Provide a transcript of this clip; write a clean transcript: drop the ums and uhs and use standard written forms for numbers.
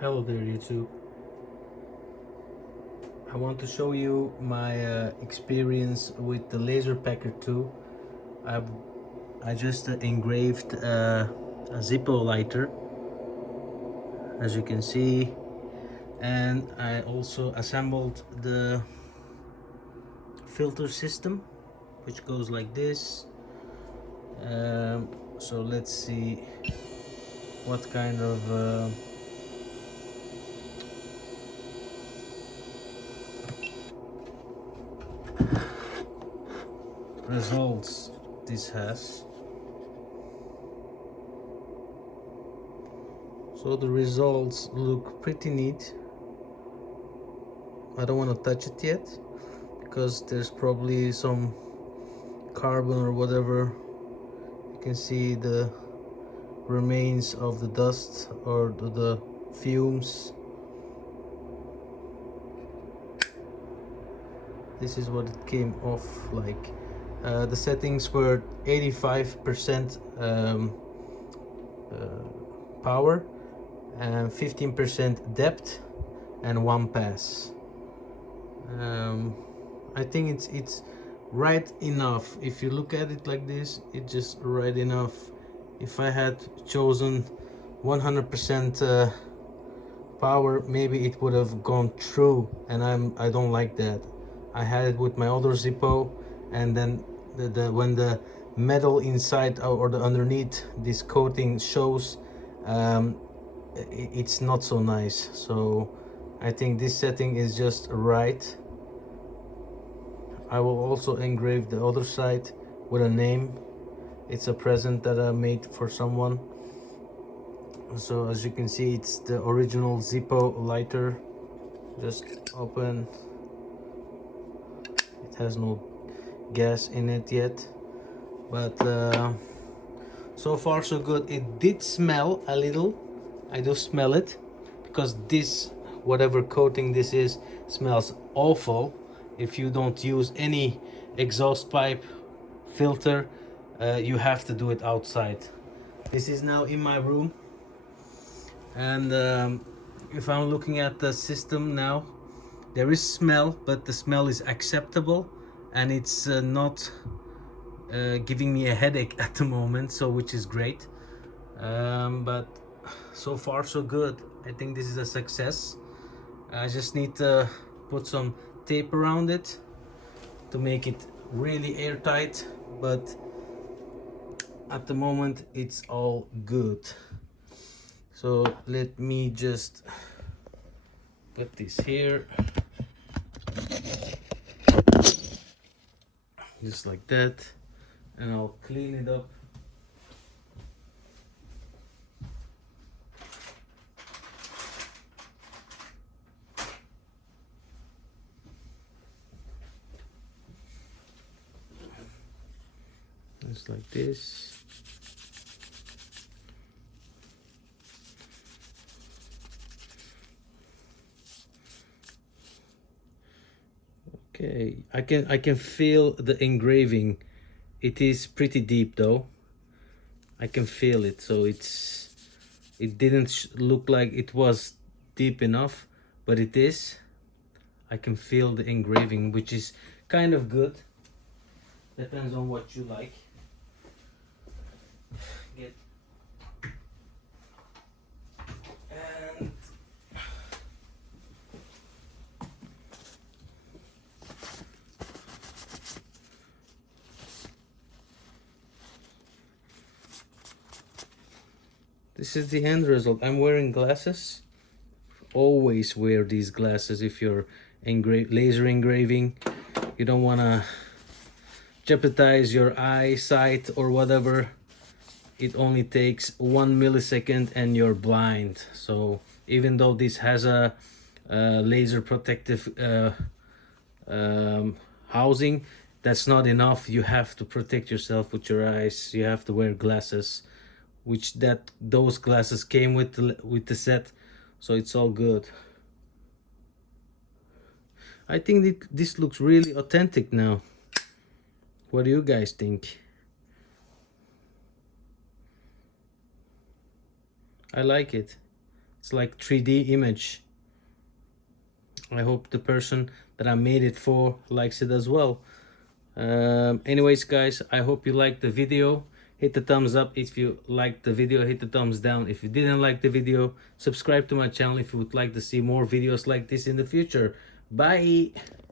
Hello there YouTube. I want to show you my experience with the Laserpecker 2. I've, I just engraved a zippo lighter, as you can see, and I also assembled the filter system, which goes like this. So let's see what kind of results this has. So the results look pretty neat. I don't want to touch it yet because there's probably some carbon or whatever. You can see the remains of the dust or the fumes. This is what it came off like. The settings were 85% power and 15% depth and one pass. I think it's right enough. If you look at it like this, it's just right enough. If I had chosen 100% power, maybe it would have gone through, and I don't like that. I had it with my other zippo, and then when the metal inside or the underneath this coating shows, it's not so nice. So I think this setting is just right. I will also engrave the other side with a name. It's a present that I made for someone. So as you can see, it's the original Zippo lighter. Just open. It has no gas in it yet, but so far so good. It did smell a little. I do smell it because this, whatever coating this is, smells awful. If you don't use any exhaust pipe filter, you have to do it outside. This is now in my room, and if I'm looking at the system now, there is smell, but the smell is acceptable, and it's not giving me a headache at the moment, so which is great. But so far so good. I think this is a success. I just need to put some tape around it to make it really airtight, but at the moment it's all good. So let me just put this here, just like that, and I'll clean it up. Just like this. Okay, I can feel the engraving. It is pretty deep though. I can feel it, so it didn't look like it was deep enough, but it is. I can feel the engraving, which is kind of good. Depends on what you like. Get and this is the end result. I'm wearing glasses. Always wear these glasses if you're laser engraving. You don't want to jeopardize your eyesight or whatever. It only takes 1 millisecond and you're blind. So even though this has a laser protective housing, that's not enough. You have to protect yourself with your eyes. You have to wear glasses, which those glasses came with the set, so it's all good. I think this looks really authentic now. What do you guys think? I like it. It's like 3D image. I hope the person that I made it for likes it as well. Anyways guys, I hope you liked the video. Hit the thumbs up if you liked the video, hit the thumbs down if you didn't like the video. Subscribe to my channel if you would like to see more videos like this in the future. Bye.